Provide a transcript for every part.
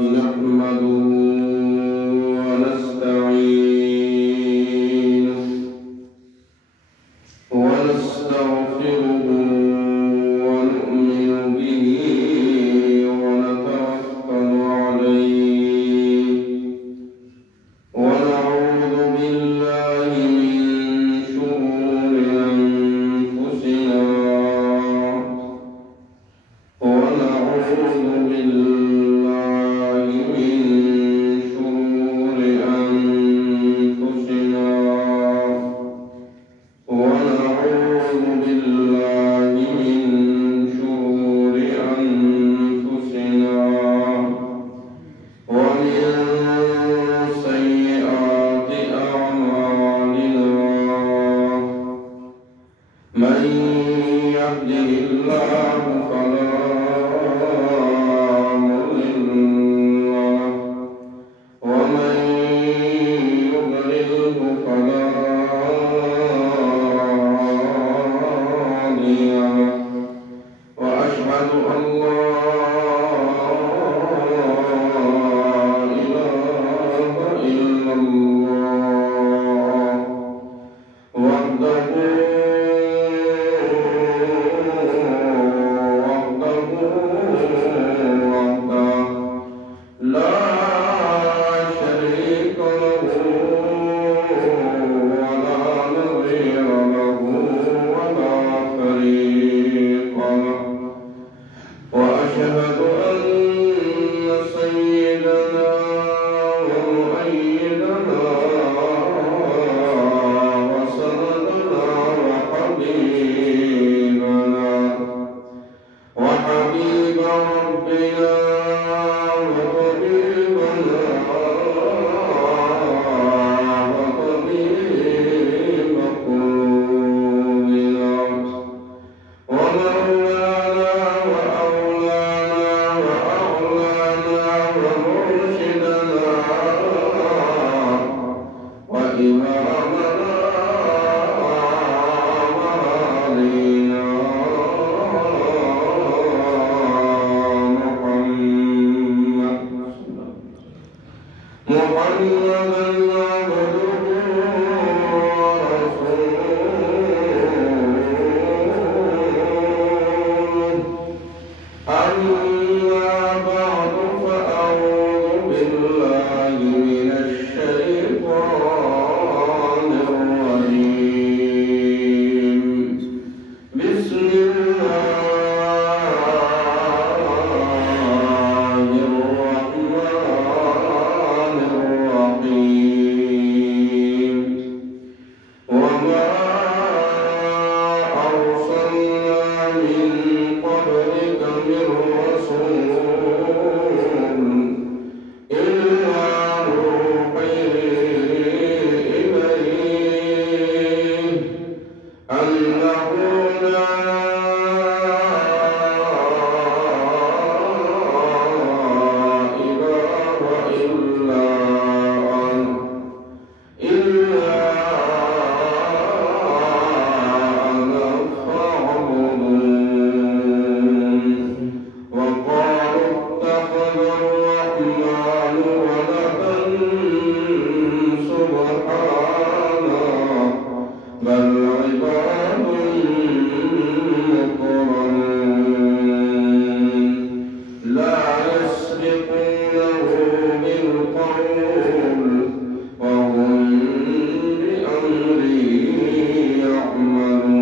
نحمده ونستعينه ونستغفره ونؤمن به ونتوكل عليه ونعوذ بالله من شرور أنفسنا ونعوذ بالله من شرور أنفسنا ونعوذ بالله من شرور أنفسنا ومن سيئات أعمالنا من يهده الله فلا مضل له ومن يضلله فلا هادي له وأشهد أن لا إله إلا الله وحده لا شريك له ولا نظير له ولا فريق له وأشهد أن سيدنا ومؤيدنا وسندنا وحبيبنا وحبيب ربنا وطبيبنا وطبيب قلوبنا ومولانا وأولانا وأغلانا ومرشدنا وإمامنا وهادينا محمدا عبده ورسوله أما بعد فأعوذ بالله من الشيطان الرجيم بسم الله الرحمن الرحيم وما أرسلنا من قبلك من رسول إلا نوحي إليه أنه لا إله إلا أنا فاعبدون وقالوا اتخذ الرحمن ولدا سبحانه بل عباد مكرمون لا يسبقونه بالقول وهم بأمره يعملون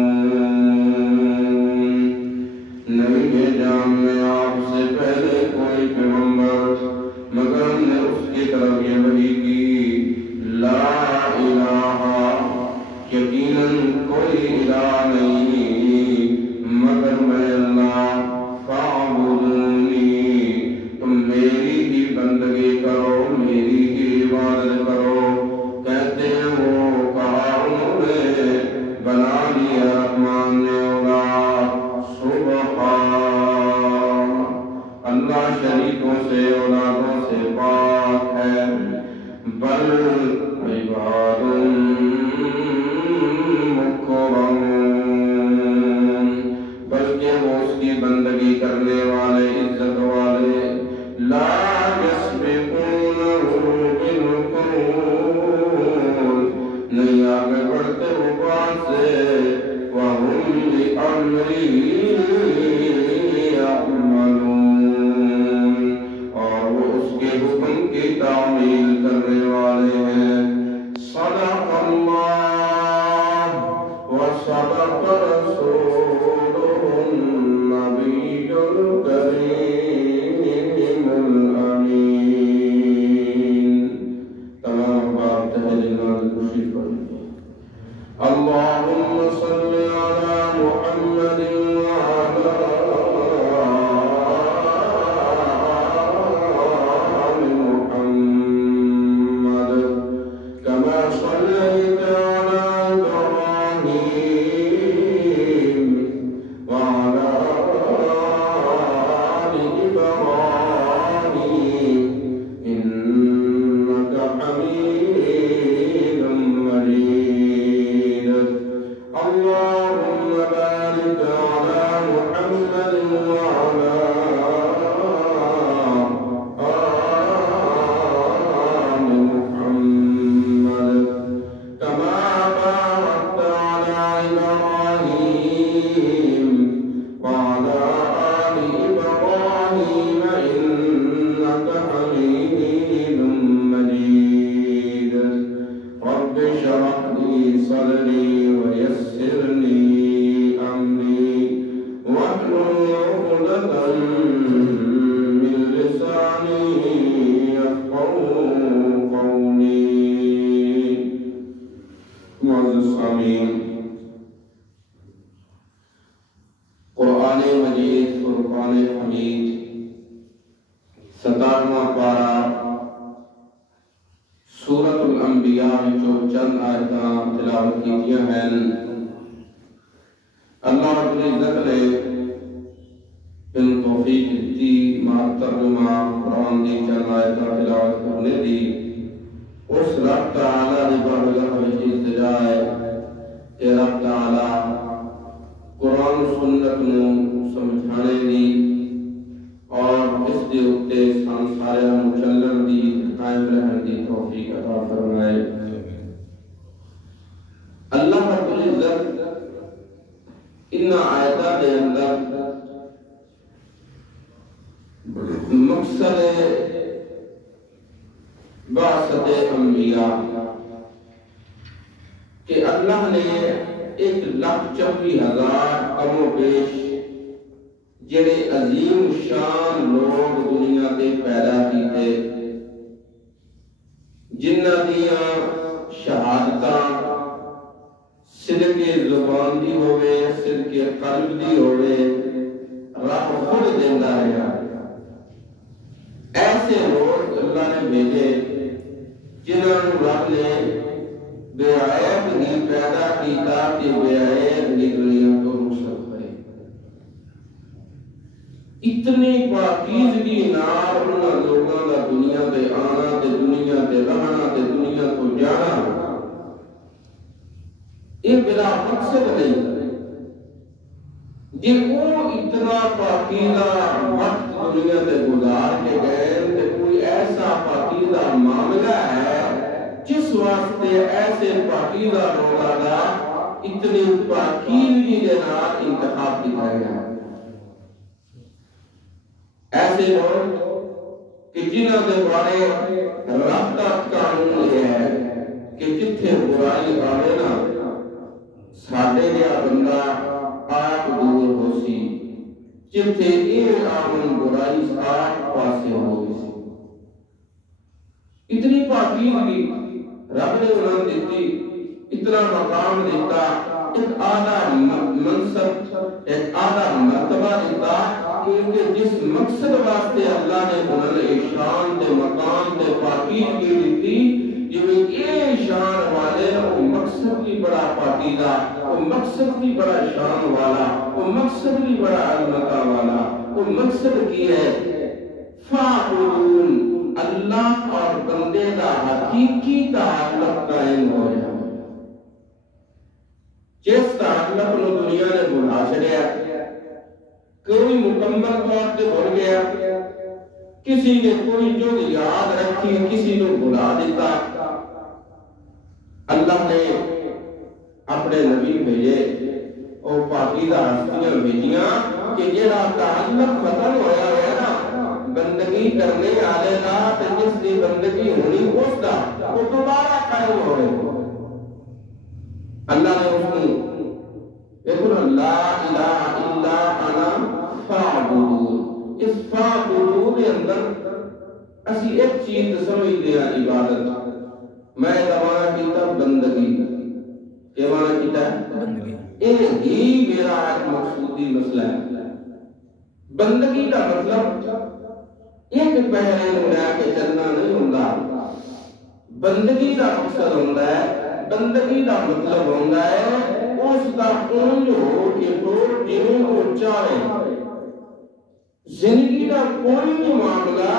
نبی بھیجا میں آپ سے پہلے کوئی پیغمبر مگر ہم نے اس کی طرف یہ وحی کی لا الہ یقیناً کوئی الہ نہیں مگر میں اللہ فاعبدونی تم میری ہی بندگی کرو میری ہی عبادت کرو کہتے ہیں وہ کہا انہوں نے بنا لیا رحمان نے اولاد سبحان اللہ شریکوں سے اولادوں سے پاک ہے بل عباد مکرمون بلکہ وہ اس کی بندگی کرنے والے عزت والے لا چند آیتاں تلاوت کیتیاں ہیں۔ اللہ رب العزت نے ان توفیق دی مع ترجمہ قرآن دی چند آیتاں تلاوت کرنے دی اس رب تعالیٰ دی بارگاہ وچ التجا ہے کہ رب تعالیٰ قرآن سنت نو سمجھانے دی اور اس دے اتے سارے چلن دی قائم رہن دی توفیق عطا فرمائے۔ اللہ رب العزت ان آیتاں دے اندر مقصد بعثت انبیاء کہ اللہ نے 1,40,000 کم و بیش جڑے عظیم شان لوگ دنیا تے پیدا کیتے جنہ دیاں شہادتاں صدق زبان دی ہوئے صدق قلب دی ہوئے رب خود دیندا ہے۔ ایسے لوگ اللہ نے بھیجے جنہاں رب نے بے عیب ہی پیدا کیتا کہ بے عیب ہی دنیا کو رخصت کرے۔ اتنی پاکیزگی نال انہاں لوگاں دا دنیا تے آنا تے دنیا تے رہنا تے دنیا تو جانا یہ بلا مقصد نہیں۔ جی وہ اتنا پاکیزہ وقت دنیا تے گزار کے گئے تے کوئی ایسا پاکیزہ معاملہ ہے جس واسطے ایسے پاکیزہ لوگاں دا اتنی پاکیزگی کے نال انتخاب کیا گیا۔ ایسے لوگ کہ جنہاں دے بارے رب دا قانون یہ ہے کہ جتھے برائی آوے نا ساڈے جہا بندہ آپ دور ہو سی، جتھے یہ آمن برائی آپ پاسے ہو سی۔ اتنی پاکیزگی رب نے انہوں دیتی، اتنا مقام دیتا، ایک آدھا منصب ایک آدھا مرتبہ دیتا کہ جس مقصد واسطے اللہ نے انہوں نے شان تے مقام تے پاکیزگی دیتی جو یہ شان والے وہ مقصد بھی بڑا پاکیزہ، وہ مقصد بھی بڑا شان والا، وہ مقصد بھی بڑا عظمت والا۔ وہ مقصد کی ہے فَاعْبُدُونَ اللہ اور بندے دا حقیقی تعلق قائم ہو جائے۔ جس تعلق نو دنیا نے بھلا چھڑیا، کوئی مکمل طور پہ بھول گیا، کسی نے کوئی جو یاد رکھی کسی نے بھلا دیتا۔ اللہ نے اپنے نبی بھیجے اور پاکیزہ ہستیاں بھیجیاں کہ جڑا تعلق ختم ہویا ہے نا بندگی کرنے والے دا تے جس دی بندگی ہونی اس دا وہ دوبارہ قائم ہو گئے۔ اللہ نے اس کو دیکھو لا الہ الا انا فاعبدون، اس فاعبدون کے اندر اسی ایک چیز سمجھ دیا عبادت، میں دمانا کیتا بندگی، کیا مانا کیتا ہے بندگی، یہ ہی میرا ایک مقصودی مسئلہ ہے۔ بندگی کا مطلب ایک پہلے نوڑا کے چلنا نہیں ہوندہ، بندگی کا مقصد ہوندہ ہے، بندگی کا مطلب ہوندہ ہے اس کا اونج ہو کہ تو جنہوں کو چاہے زندگی کا کوئی بھی معاملہ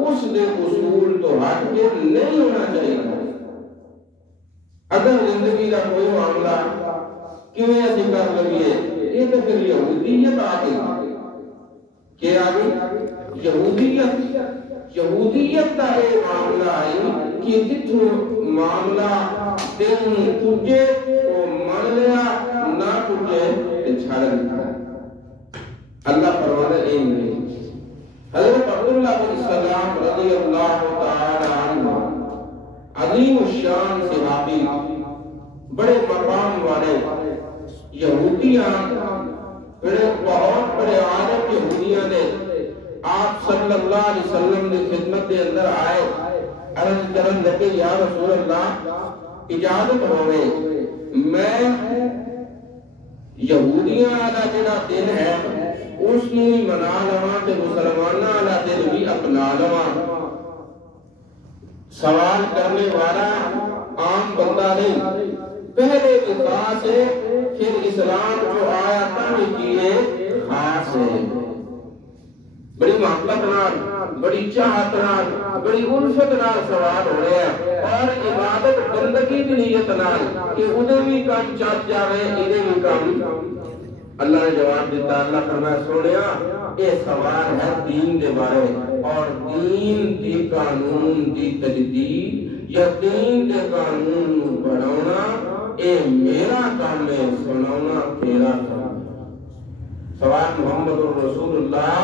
اس دے اصول تو ہٹ کے نہیں ہونا چاہیے۔ اگر زندگی کا کوئی معاملہ کیوں ایسی کر لگیے یہ تو پھر یہودیت آگئی، کیا آگئی یہودیت کا یہ معاملہ ہے کہ جتوں معاملہ دن تجھے وہ مان لیا نہ تجھے چھڑ دیا۔ اللہ فرمانے این نہیں۔ حضرت عبداللہ بن سلام رضی اللہ تعالی عنہ عظیم الشان صحابی بڑے مقام والے یہودیاں بہت بڑے عالم یہودیاں نے آپ صلی اللہ علیہ وسلم نے خدمت کے اندر آئے، عرض کرن لگے یا رسول اللہ اجازت ہوئے میں یہودیاں والا جڑا دن ہے اس نو ہی منا لواں تے مسلماناں والا دن بھی اپنا لواں۔ سوال کرنے والا عام بندہ نہیں، پہلے بھی خاص ہے، پھر اسلام جو آیا تھا یہ خاص ہے۔ بڑی محبت نال، بڑی چاہت نال، بڑی الفت نال سوال ہو رہا ہے، اور عبادت بندگی بھی نیت نال کہ انہیں بھی کام چل جاوے، انہیں بھی کام۔ اللہ نے جواب دیتا، اللہ فرمایا سونیا یہ سوال ہے دین دے بارے، اور دین دی قانون دی تجدید یا دین دے قانون بڑھانا اے میرا کام ہے، سنانا تیرا کام۔ سوال محمد رسول اللہ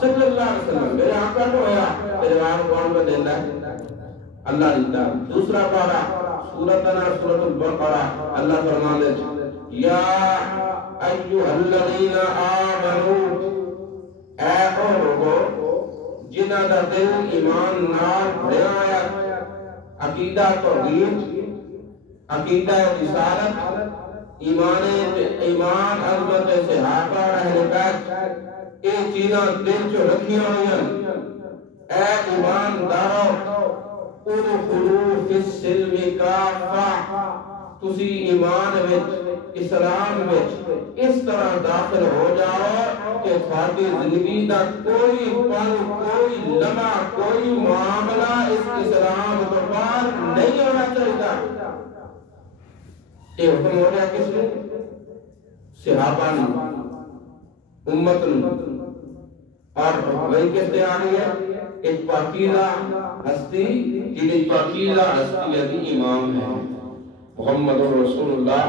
صلی اللہ علیہ وسلم، میرے آقا کو ہویا، جواب کون کو دینا ہے؟ اللہ دیتا۔ دوسرا پارا سورۃ البقرہ، اللہ فرماتے یا ایھا الذین آمنوا، اے او لوگو جنہاں دا دل ایمان نال بھریا ہویا، عقیدہ توحید، عقیدہ رسالت، ایمان عظمت صحابہ اہل بیت، یہ چیزاں دل چ رکھیاں ہوئی، اے ایماندارو ادخلوا فی السلم کافہ، تسی ایمان وچ اسلام وچ اس طرح داخل ہو جاؤ کہ تھوڑی زندگی دا کوئی پل، کوئی لمحہ، کوئی معاملہ اس اسلام تو باہر نہیں ہونا چاہیے۔ یہ حکم ہو رہا کس نے؟ صحابہ نے، امت نے، اور وہی کہتے آ رہی ہے ایک پاکیزہ ہستی، جنہیں پاکیزہ ہستی یعنی امام ہے محمد رسول اللہ۔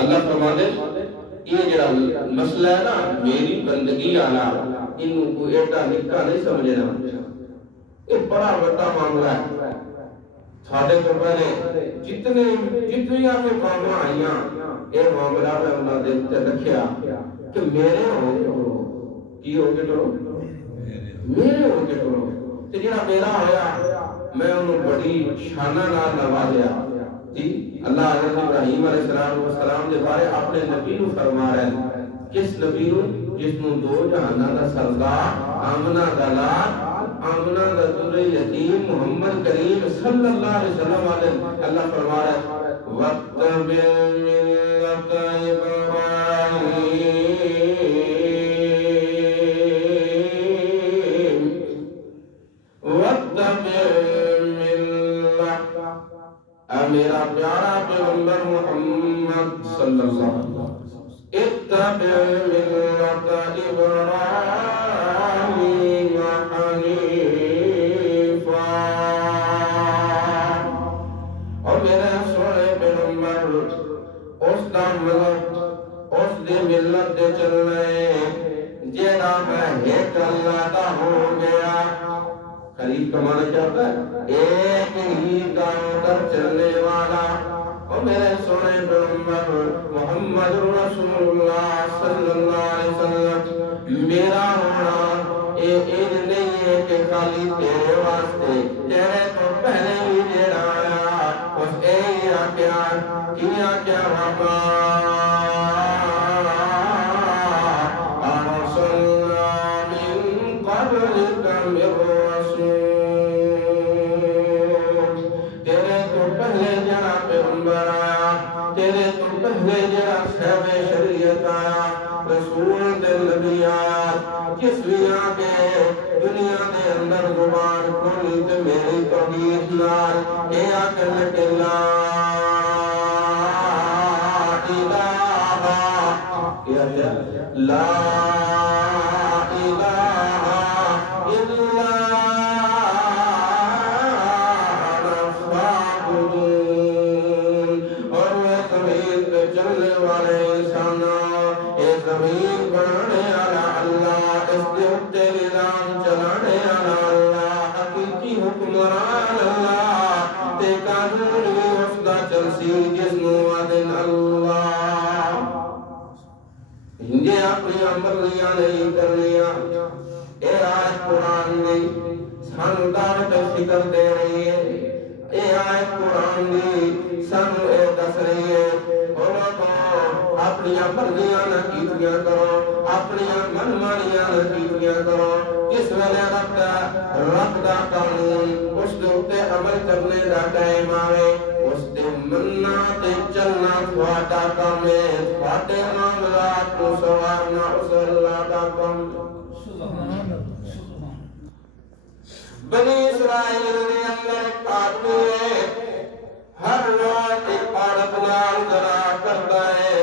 اللہ فرماتے یہ جڑا مسئلہ ہے نا میری بندگی آنا، انہوں کو ایٹا نکا نہیں سمجھنا، یہ بڑا بڑا معاملہ ہے۔ ساڑھے تو پہلے جتنی آپ کے معاملہ آئیاں، یہ معاملہ میں انہوں نے دل رکھیا کہ میرے ہو کے ٹرو، کی ہو کے ٹرو؟ میرے ہو کے ٹرو۔ کہ جڑا میرا ہویا میں انہوں بڑی شانہ نال نوازیا۔ جی اللہ حضرت ابراہیم علیہ السلام دے بارے اپنے نبی نو فرما رہے ہیں، کس نبی نو؟ جس نو دو جہانہ دا سردار، آمنہ دا لال، آمنہ دا در یتیم محمد کریم صلی اللہ علیہ وسلم علیہ اللہ فرما رہے ہیں وَاتَّبِعْ مِلَّةَ إِبْرَاهِيمَ وَاتَّبِعْ مِلَّةَ، اے میرا پیارا پیغمبر محمد صلی اللہ علیہ وسلم، اتَّبِعْ مِلَّةَ إِبْرَاهِيمَ ملت دے چلنے جیڑا میں ایک اللہ دا ہو گیا۔ قریب کا معنی کیا ہوتا ہے؟ ایک ہی گاؤں در چلنے والا۔ اور میرے سونے پیغمبر محمد رسول اللہ صلی اللہ علیہ وسلم، میرا ہونا یہ نہیں ہے کہ خالی تیرے واسطے، تیرے تو پہلے ہی جیڑا آیا اس اے کیا رابا دنیا کے اندر زبان کھولی تو میری توحید نال اے اکل لا الہ لا مرضیاں نہیں کرنیاں۔ اے آیت قرآن میں سانو دعوت فکر دے رہی ہے، اے آیت قرآن میں سانو اے دس رہی ہے اپنی مرضیاں نہ کیتیاں کرو، اپنی من مانیاں نہ کیتیاں کرو۔ کس ویلے رب دا قانون اس دے اوپر عمل کرنے دا بنی اسرائیل دے اندر ایک آدمی ہے ہر روز ایک عورت نال زنا کرتا ہے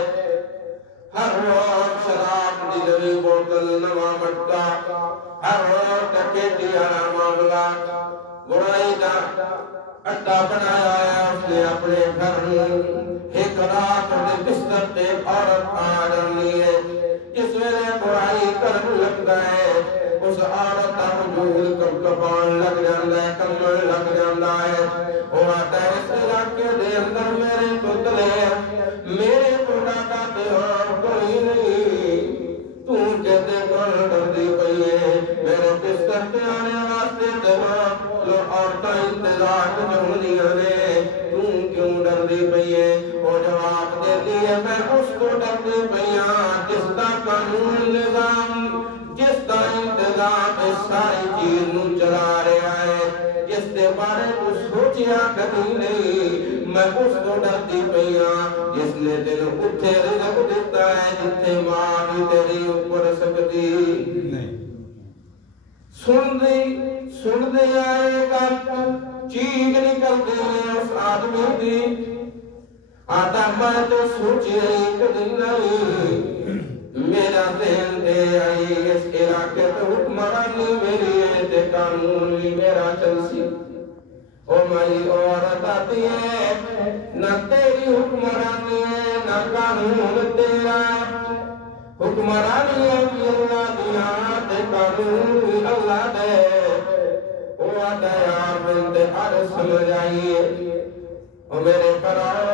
ہر روز شراب دی نوی بوتل نواں مٹکا ہر روز ڈکیتی والا معاملہ برائی دا اڈا بنایا ہے اس نے اپنے گھر ایک رات دے بستر تے عورت آ جاندی ہے جس ویلے برائی کرن لگدا ہے اس عورت دا وجود کپان لگ جاندا ہے کمبل لگ جاندا ہے وہ آتا ہے اس علاقے دے اندر میرے پتلے میرے پڑاٹا تے اور کوئی نہیں تو جدے کون ڈردی پئی ہے میرے بستر تے آنے واسطے جو عورتاں انتظار کرنیاں نے تو کیوں ڈردی پئی ہے وہ جواب دیتی ہے میں اس کو ڈردی پئی ہاں جس دا قانون نظام جس دا انتظام اس ساری چیز نو چلا رہا ہے جس دے بارے تو سوچیا کبھی نہیں میں اس کو ڈرتی پئی ہاں جس نے تینوں اتھے رزق دیتا ہے جتھے ماں بھی تیری اوپر سکتی سن دے آئے گا چیخ نکل دے اس آدمی دی آتا میں تو سوچی ایک دن نہیں میرا ذہن دے آئی اس علاقے تو حکمرانی میری ہے تے قانون بھی میرا چلسی او مائی عورت آتی ہے نہ تیری حکمرانی ہے نہ قانون تیرا حکمرانی ہے بھی اللہ دیا تے قانون بھی اللہ دے او آتا یار بنتے عرض سمجھ آئیے او میرے پراؤ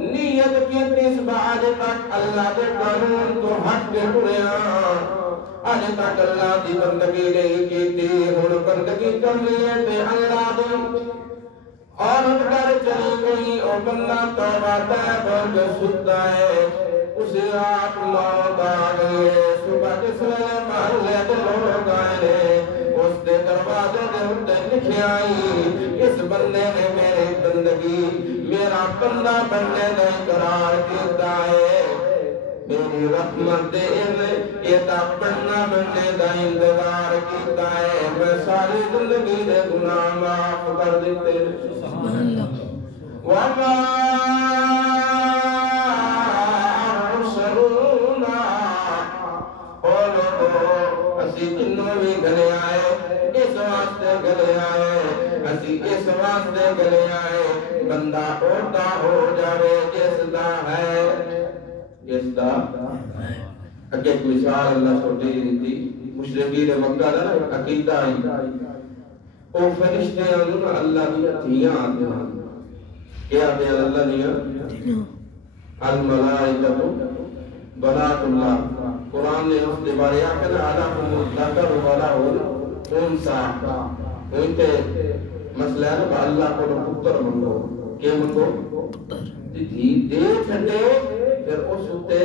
نیت کی تیس بعد تک اللہ دے قانون تو حق کے پڑیا آج تک اللہ دی بندگی نہیں کی تھی ہن بندگی کرنی ہے تے اللہ دی عورت کر چلی گئی اور بندہ توبہ تائب جو ستا ہے اسے رات موت آ گئی ہے صبح جس ویلے محلے دے لوگ آئے اس دے دروازے دے اندر لکھے آئی اس بندے نے میری بندگی میرا بندہ بننے دا اقرار کیتا ہے میری رحمت دے یہ تا بننا بننے دا انتظار کیتا ہے میں ساری زندگی دے گناہ معاف کر دیتے وَمَا أَرْسَلُونَا قَالُوا اسی جنوں بھی گلے آئے اس واسطے گلے آئے اسی اس واسطے گلے آئے بندہ اوٹا ہو جاوے جس دا ہے جس دا اگے ایک مثال اللہ چھوٹی دیتی مشرقین مکہ دا عقیدہ آئی او فرشتے آنو اللہ دیا دھیاں آتے ہیں کیا آتے ہیں اللہ دیا الملائکتو بنات اللہ قرآن نے اس کے بارے آکھنا عَلَقُمُ الذَّكَرُ وَلَهُ الْأُنْثَى ہوئیتے مسئلہ ہے کہ اللہ کو پتر منگو کہ منگو دھی دے چھٹے پھر اس ہوتے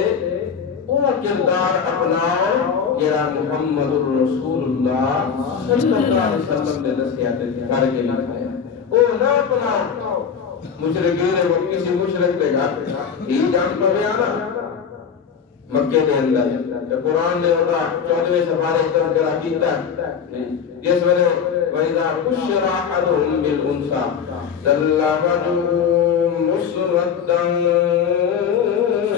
وہ کردار اپناؤ یہ محمد الرسول اللہ صلی اللہ علیہ وسلم نے نصیحت کر کے لکھایا وہ نہ اپناؤ مشرقین وہ کسی مشرق دے گا ہی جان پہ آنا مکے دے اندر قرآن نے ہوتا 14ویں سفارے طرف کرا کیتا جس وجہ وَإِذَا بُشِّرَ أَحَدُهُم بِالْأُنْثَى ظَلَّ وَجْهُهُ مُسْوَدًّا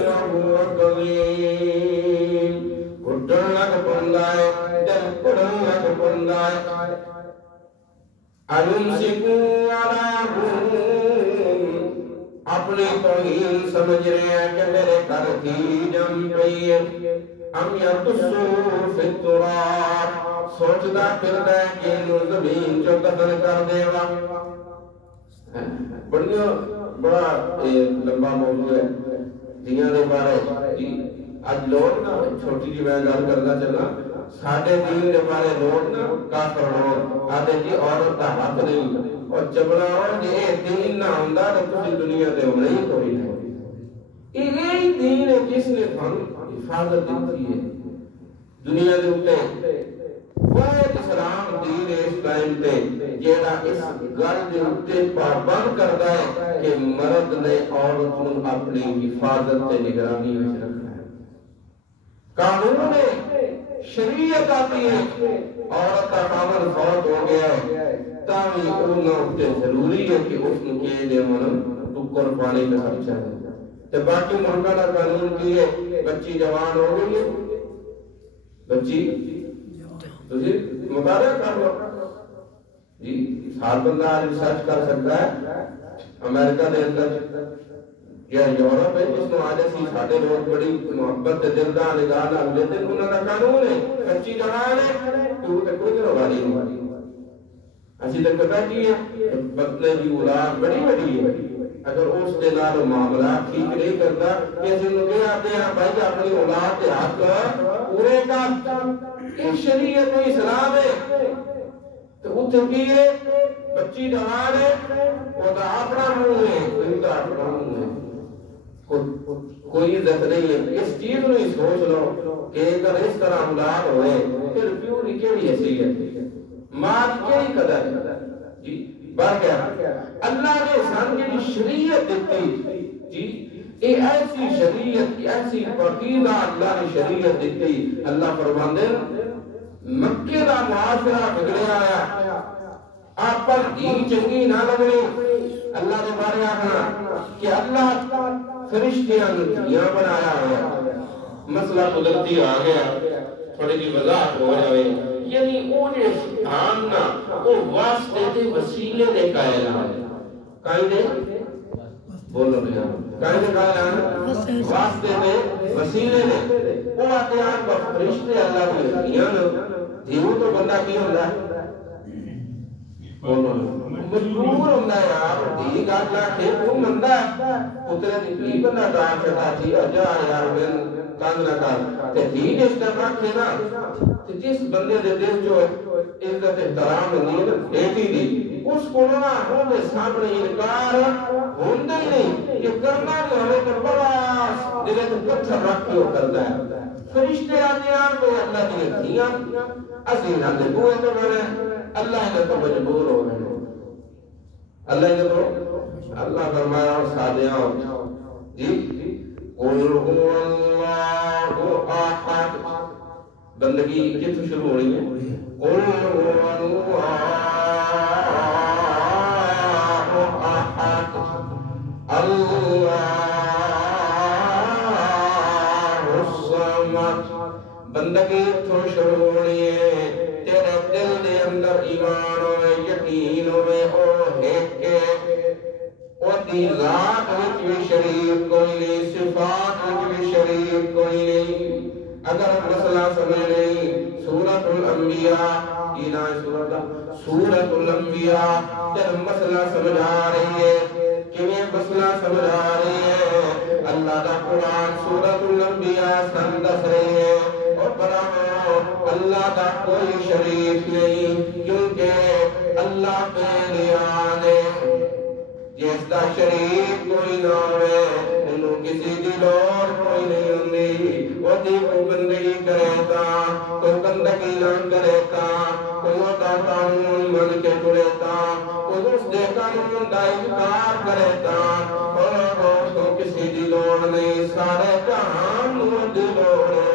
وَهُوَ كَظِيمٌ گھٹن لگ پڑتا ہے دل پڑن لگ پڑتا ہے أَيُمْسِكُوا عَلَىٰ هُمْ اپنی توہین سمجھ رہے ہیں کہ میرے گھر کی جم پئی ہے ہم یا تسو فی التراب سوچدا پھردا ہے کہ انہوں زمین جو دفن کر دے وا بڑا لمبا موضوع ہے دیاں دے بارے اج لوگ نا چھوٹی جی میں گل کرنا چلا ساڈے دین دے بارے لوگ نا کافر لوگ آدھے جی عورت دا حق نہیں اور جبنا اور یہ دین نہ ہوندا تے تسی دنیا تے ہونا ہی کوئی نہیں یہ دین ہے جس نے تھانوں حفاظت دیتی ہے دنیا دے اوپر واحد اسلام دین اس ٹائم تے جیڑا اس گل دے اوپر پابند کردا ہے کہ مرد نے عورت نوں اپنی حفاظت تے نگرانی وچ رکھنا ہے قانون ہے شریعت آتی ہے عورت کا خاوند فوت ہو گیا ہے بھی انہوں نے ضروری ہے کہ اس نے کیے دے من ٹکر پانی کا خرچہ ہے تو باقی ملکہ کا قانون کی ہے بچی جوان ہو گئی ہے بچی تجھے مطالعہ کر لو جی ساتھ بندہ آج ریسرچ کر سکتا ہے امریکہ دے اندر یا یورپ ہے جس میں آج اسی ساڑھے لوگ بڑی محبت دلدہ نگاہ نہ لیتے انہوں نے قانون ہے بچی جوان ہے تو تے کوئی کرو والی نہیں اسی تک پتا کی ہے بطلے کی اولاد بڑی بڑی ہے اگر اس دے نال معاملات ٹھیک نہیں کرتا کہ اسی لوگے آتے ہیں بھائی اپنی اولاد کے ہاتھ پورے کا اس شریعت و اسلام ہے تو اتھے کی ہے بچی جوان ہے وہ دا اپنا منہ ہے کوئی دا اپنا منہ ہے کوئی عزت نہیں ہے اس چیز نہیں سوچ لو کہ اگر اس طرح اولاد ہوئے پھر پیوری کیڑی حیثیت ماں کی قدر جی بڑھ گیا اللہ نے انسان کی شریعت دیتی جی یہ ایسی شریعت ایسی پاکیزہ اللہ نے شریعت دیتی اللہ فرماندے مکے دا معاشرہ بگڑیا آیا آپ پر دین چنگی نہ لگنی اللہ نے بارے آخنا کہ اللہ فرشتیاں دنیا بنایا ہوا مسئلہ قدرتی آ گیا تھوڑی جی وضاحت ہو جائے یعنی اونے سبحانہ او واسطے دے وسیلے دے کائن دے بولو لیا کائن دے کائن واسطے دے وسیلے دے او آتے آن پر فرشتے اللہ کی دنیا دیو تو بندہ کی ہوندہ ہے مجبور ہوندہ ہے یار دیگ آگلا کھیپ وہ مندہ ہے اترے دی بندہ ڈان چکا تھی اجا یار بین کانگ نہ کار تے دیگ اس طرح رکھے نا جس بندے دے دل جو عزت احترام نہیں ہے بیٹی دی اس کو نہ ہونے سامنے انکار ہوندہ ہی نہیں یہ کرنا بھی ہمیں پر بڑا دلے تو پتھر رکھ کے وہ کرتا ہے فرشتے آتے آن کو اللہ دیئے دھیاں عزیزہ دے بوئے تو بڑے اللہ نے تو مجبور ہو گئے اللہ نے تو اللہ فرمایا اور سادیاں جی قُلْ هُوَ اللَّهُ أَحَدٌ بندگی کتو شروع ہو رہی ہے قُلْ هُوَ اللَّهُ أَحَدٌ اللَّهُ الصَّمَدُ بندگی تو شروع ہو رہی ہے تیرے دل دے اندر ایمان ہوئے یقین ہوئے او ایک کے او دی ذات وچ بھی شریک کوئی نہیں صفات وچ بھی شریک کوئی نہیں اگر مسئلہ سمجھ نہیں سورۃ الانبیاء کی نا سورۃ الانبیاء جب مسئلہ سمجھا رہی ہے کیویں مسئلہ سمجھا رہی ہے اللہ دا قرآن سورۃ الانبیاء سن دس رہی ہے اور برامو اللہ دا کوئی شریک نہیں کیونکہ اللہ پہ نیاز ہے جس دا شریک کوئی نہ ہوئے انہوں کسی دی لوڑ کوئی نہیں ہوندی وہ دی کو بندگی کرے تا کوئی بندگی نہ کرے تا کوئی ہوتا قانون من کے جڑے تا کوئی اس دے قانون دا انکار کرے تا اور کسی دی لوڑ نہیں سارے جہان دی لوڑ ہے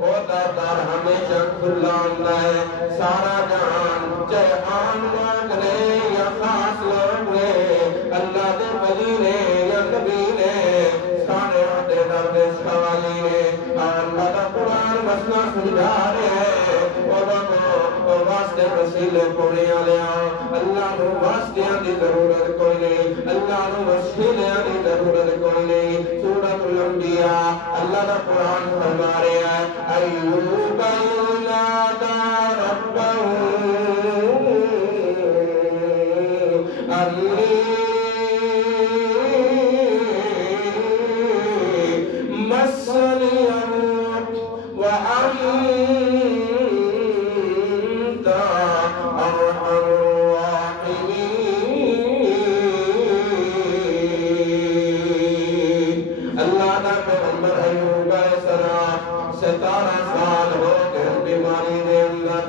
ہوتا دار ہمیشہ کھلا ہوتا ہے سارا جہان چاہے عام لوگ نے یا خاص لوگ نے اللہ دے ولی نے یا نبی نے سارے دے درد سوالی نے اللہ دا قرآن مسئلہ سمجھا رہے ہیں اور واسطے وسیلے پونے آلیا اللہ نو واسطیاں دی ضرورت کوئی نہیں اللہ نو وسیلے دی ضرورت کوئی نہیں سورۃ الانبیاء اللہ دا قرآن فرما رہے ہیں ایوب نادى ربه أني مسني الضر وأنت أرحم الراحمين اللہ دا پیغمبر ایوب علیہ السلام 17 سال ہو گئے بیماری دے اندر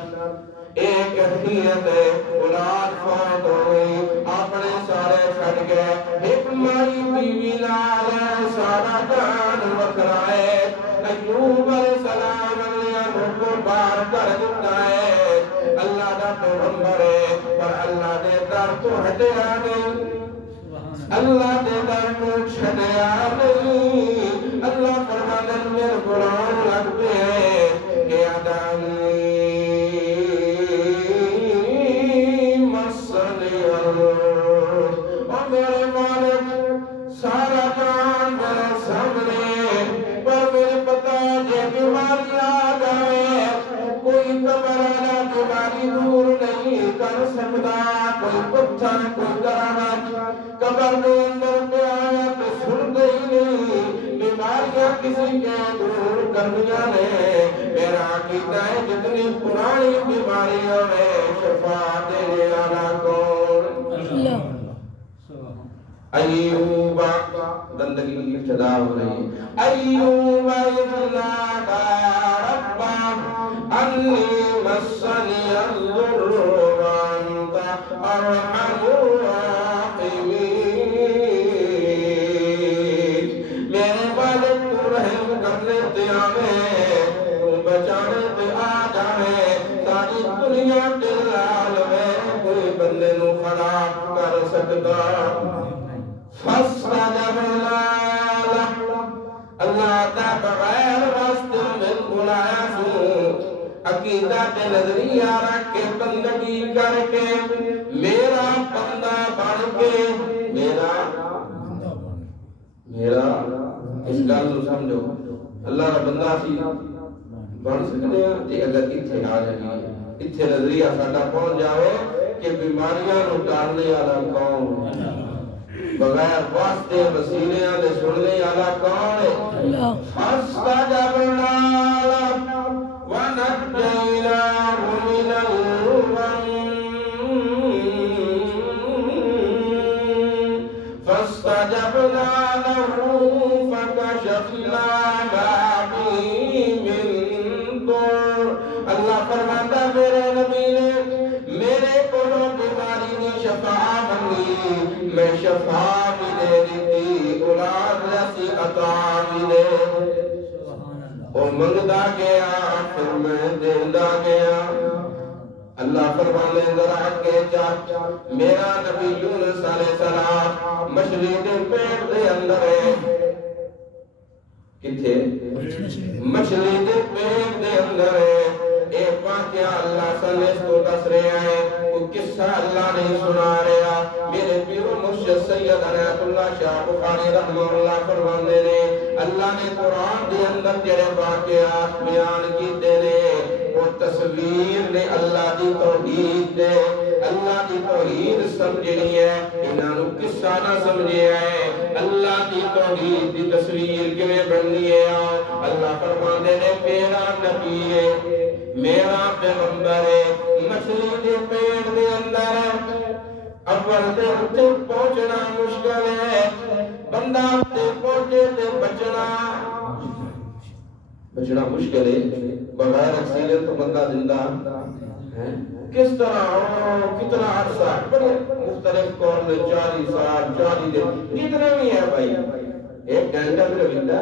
ایک حیت اولاد فوت ہو گئی اپنے سارے چھڑ گئے ایک مائی بیوی لال سارا جان وکرائے ایوب علیہ السلام نے ان کو بار کر دیتا ہے اللہ دا پیغمبر ہے پر اللہ دے در تو ہٹیا نہیں اللہ دے در تو چھڑیا نہیں اللہ فرمانے میرے غلام لگ پہ کہ ادانی مسنی اور میرے مالک سارا جان میرے سامنے پر میرے پتا جے بیماری آ گئے کوئی کمرانہ بیماری دور نہیں کر سکتا کوئی پتھر کوئی درہت قبر کے اندر پہ آیا تو سن گئی نہیں بیماریاں کسی کے دور کرنیاں نے میرا عقیدہ ہے جتنی پرانی بیماریوں میں شفا دینے والا کون ایوب بندگی کی ابتدا ہو رہی ہے ایوب اذ نادى ربه انی مسنی الضر وانت ارحم الراحمین میرے والد تو رحم کرنے تے آوے تو بچانے تے آ جاوے ساری دنیا تے لال میں کوئی بندے نو خراب کر سکتا فَاسْتَجَبْنَا لَهُ اللہ تا بغیر واسطے من بلایا سنو عقیدہ کے نظریہ رکھ کے بندگی کر کے میرا بندہ بن کے میرا اس گل نو سمجھو اللہ کا بندہ سی بن سکتے ہیں تے اگر اتھے آ جائے اتھے نظریہ ساڈا پہنچ جاوے کہ بیماریاں نو ٹالنے والا کون بغیر واسطے وسیلے دے سننے والا کون ہے فاستجبنا له ونجيناه من الغم فاستجبنا له فكشفنا ما به من ضر اللہ فرماتا میرے نبی نے میرے کو بیماری کی شفا منگی میں شفا بھی دے دیتی اولاد رسی عطا بھی دے اور منگدا گیا پھر میں دیندہ گیا اللہ فرمانے ذرا کے چاچا میرا نبی یونس علیہ السلام مچھلی دے پیٹ دے اندر ہے کتھے مچھلی دے پیٹ دے اندر ہے ایک واقعہ اللہ صلی اللہ علیہ وسلم دس رہے ہیں وہ قصہ اللہ نہیں سنا رہا میرے پیر و مرشد سید عنایت اللہ شاہ بخاری رحمہ اللہ فرمانے نے اللہ نے قرآن دے اندر جڑے واقعات بیان کیتے نے وہ تصویر نے اللہ دی توحید دے اللہ دی توحید سمجھنی ہے انہاں نو قصہ نہ سمجھے ہے اللہ دی توحید دی تصویر کیویں بننی ہے اللہ فرماندے نے میرا نبی ہے میرا پیغمبر ہے مچھلی دے پیٹ دے اندر ہے اول دے تے پہنچنا مشکل ہے بندہ تے پہنچے تے بچنا مشکل ہے بغیر آکسیجن تو بندہ زندہ ہے کس طرح کتنا عرصہ بڑے مختلف قوم میں 40 سال 40 دن کتنے بھی ہیں بھائی ایک گھنٹہ بھی زندہ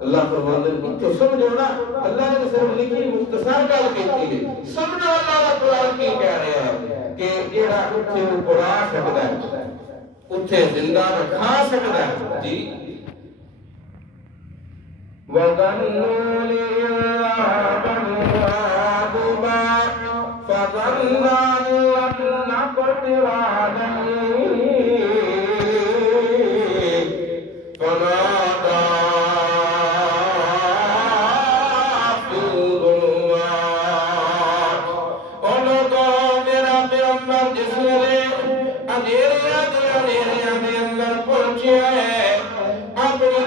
اللہ فرماندے ہیں تو سمجھو نا اللہ نے صرف لکھی مختصر گل کیتی ہے سمجھو اللہ کا قرآن کی کہہ رہا ہے کہ جڑا اتھے پڑا سکتا ہے اتھے زندہ رکھا سکتا ہے جی وَظَنُّوا لِيَابَنُوا عَادُمَا فَظَنَّا لَمْ نَقْدِرْ عَلَيْهِ فَنَادَى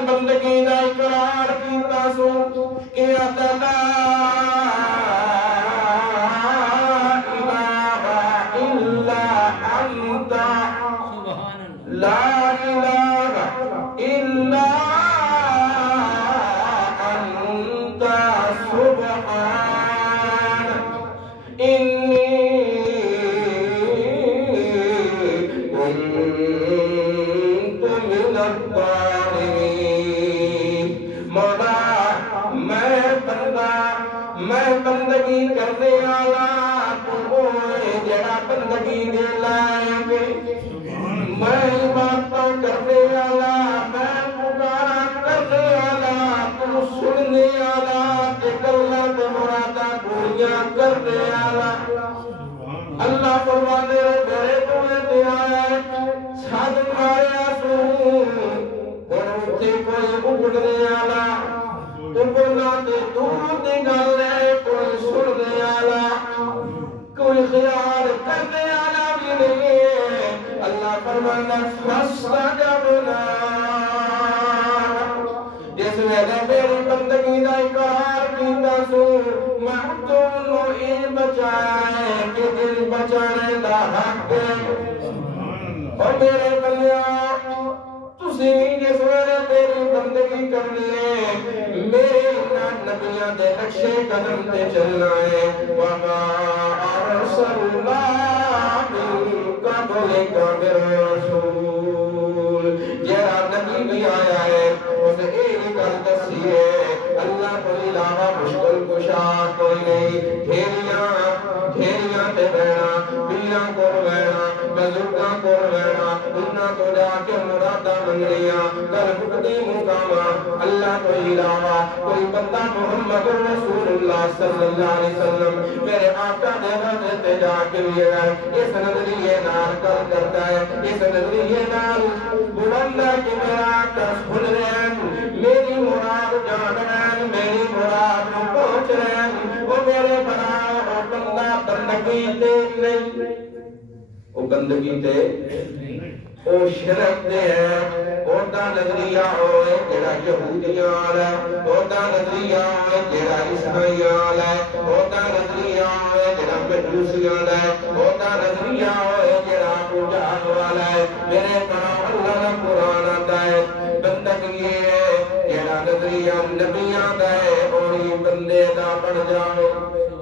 بندگی دا اقرار کیتا سو کہ لا الہ الا انت لا الہ الا انت سبحانک انی کنت من الظالمین میں بندگی کرنے والا تو بندگی دے لائق میں عبادتاں کرنے والا میں پکارا کرنے والا تو سننے والا تے گلاں تے مراداں پوریاں کرنے والا اللہ فرمانے میرے کونے تے آیا چھد ماریا سو اور اتھے کوئی اگڑنے والا اگڑنا تے دور دی گل ہے کوئی سننے والا کوئی خیال کرنے والا بھی نہیں ہے اللہ فرمانا فاستجبنا جس ویلے میری بندگی دا اقرار کیتا سو میں تمہوں یہ بچایا ہے کہ دل بچانے دا حق ہے اور میرے بندیاں تسی جس ویلے میری بندگی کرنی ہے میرے نبیاں دے نقشے قدم تے چلنا ہے وما ارسلنا من قبلک من رسول جہاں نبی بھی آیا ہے اسے ایک گل دسی ہے اللہ کو علاوہ مشکل کشا کوئی نہیں ڈھیریاں تے بہنا پیاں کو بہنا بزرگاں کو بہنا انہاں کو جا کے مرادہ منگلیاں کر بکتی مقامہ اللہ کو علاوہ کوئی بندہ محمد رسول اللہ صلی اللہ علیہ وسلم میرے آقا دے غزے تے جا کے لیے گئے اس نظریے نال کل کرتا ہے اس نظریے نال بلندہ کہ میرا آقا سن رہے ہیں میری مراد جان رہے ہیں میری مراد پہنچ رہے ہیں وہ میرے بنا اور بندہ بندگی تے نہیں وہ بندگی تے وہ شرک دے ہے وہ دا نظریہ ہوئے جڑا یہودیاں آلہ ہے وہ دا نظریہ ہوئے جڑا عیسائیاں آلہ ہے وہ دا نظریہ ہوئے جڑا مجوسیاں آلہ ہے وہ دا نظریہ ہوئے جڑا ابو جہل والا ہے میرے بنا اللہ کا قرآن آتا ہے بندگی ہے جڑا نظریہ نبی